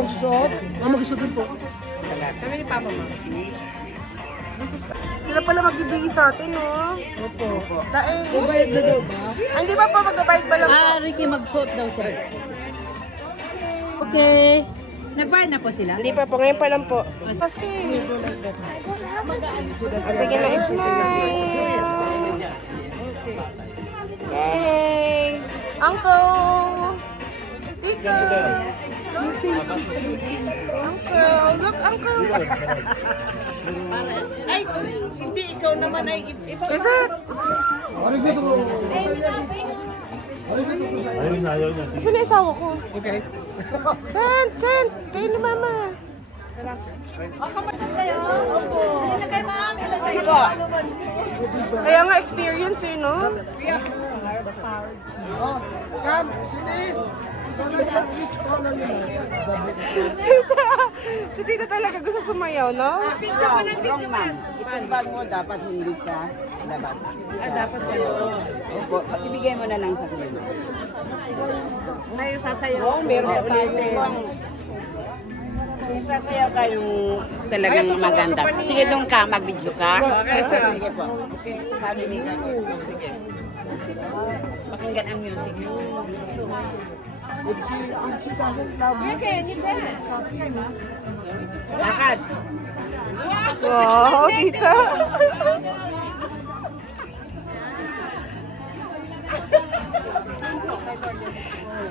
magsusuot? Magsusuot din po. Kami ni Papa mo. Sila pala magbibigay sa atin, no? Opo. Daing. Bayad na daw ba? Hindi ba po magbabayad pa lang po? Ricky, mag-suot daw siya. Okay. Nagbayad na po sila? Hindi pa po, ngayon pa lang po. Kasi. Sige na, smile. Yay! Uncle! Tito! Uncle! Look, Uncle! Ay, hindi ikaw naman ay iba. Kasi, kasi na isawa ko. Okay. Send! Kayo ni Mama. Kamasyon kayo? Opo. Ano kayo, ma'am? Ilan sa iyo? Kaya nga experience eh, no? Come, sinis! Si Tita talaga gusto sumayaw, no? Picture mo na, picture mo. Itong bag mo dapat hindi sa labas. Dapat sa loob. Opo, ibigay mo na lang sa akin. Ngayon sasayaw. Meron na ulit. Kung sasayaw ka yung talagang maganda. Sige, doon ka, mag-video ka. Okay, sir. Sige po. Okay, family ka. Sige. Pakinggan ang music. Lakad. Wow, Tita!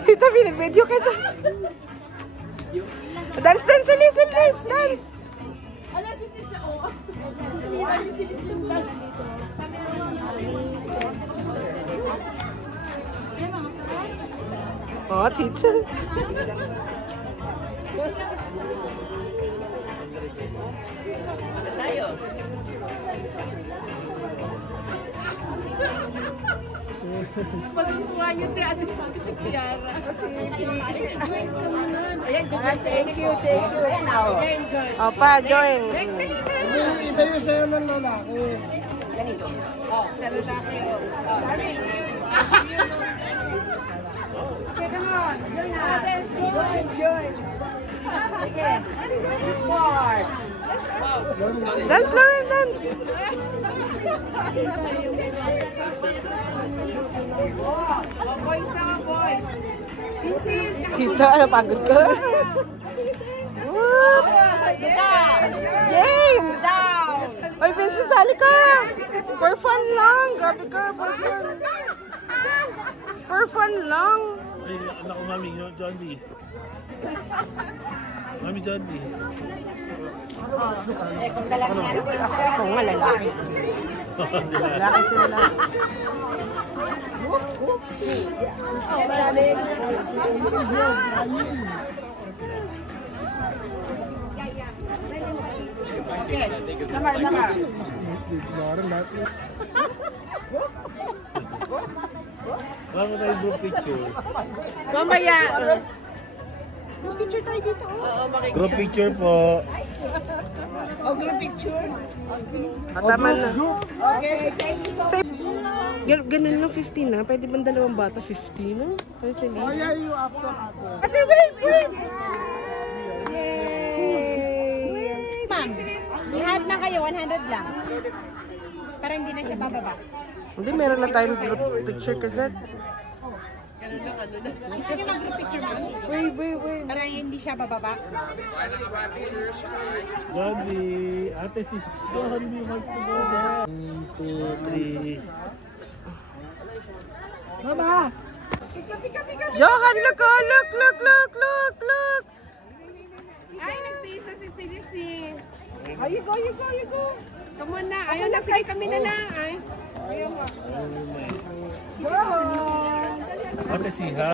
Tita, binag-video kita. Dance, dance, dance, dance! Oh, teacher. Pagkukuha niyo si Ate si Kiara. Ayan, thank you. Ayan, join. Opa, join. Iba yung sayo ng lalaki. Sa lalaki. Dance, Lauren, dance. Boys naman, boys. Vincent, tsaka Tita, ano, pagod ka? Whoop! James! Oy, Vincent, sali ka! For fun lang. Grabe ka, for fun. For fun lang. Ay, naku, Mami, John B. Mami, John B. Kung lalaki nga rin yung sa Ako nga, lalaki. Lalaki sila. Samar. Mami, tayo group picture. mamaya. Yung picture tayo dito, oh. Group picture po. Group picture. Tama na. Okay. Ganun lang, 15 na. Pwede bang dalawang bata 50 na? Pwede sa liit. Kaya yung after. Ate, wait! Ma'am, lahat na kayo, 100 lang. Para hindi na siya bababa. Hindi, meron na tayong group picture kasi. Gusto niyo mag-group picture, ma'am? Wait. Para hindi siya bababa. John B. Ate si John B. wants to go there. 1, 2, 3. Mama. Johan, look! Ay, nagpisa si Silisi. Ay, you go. Come on na. Ayun na, sige kami na lang. Ay. Ate si Ha.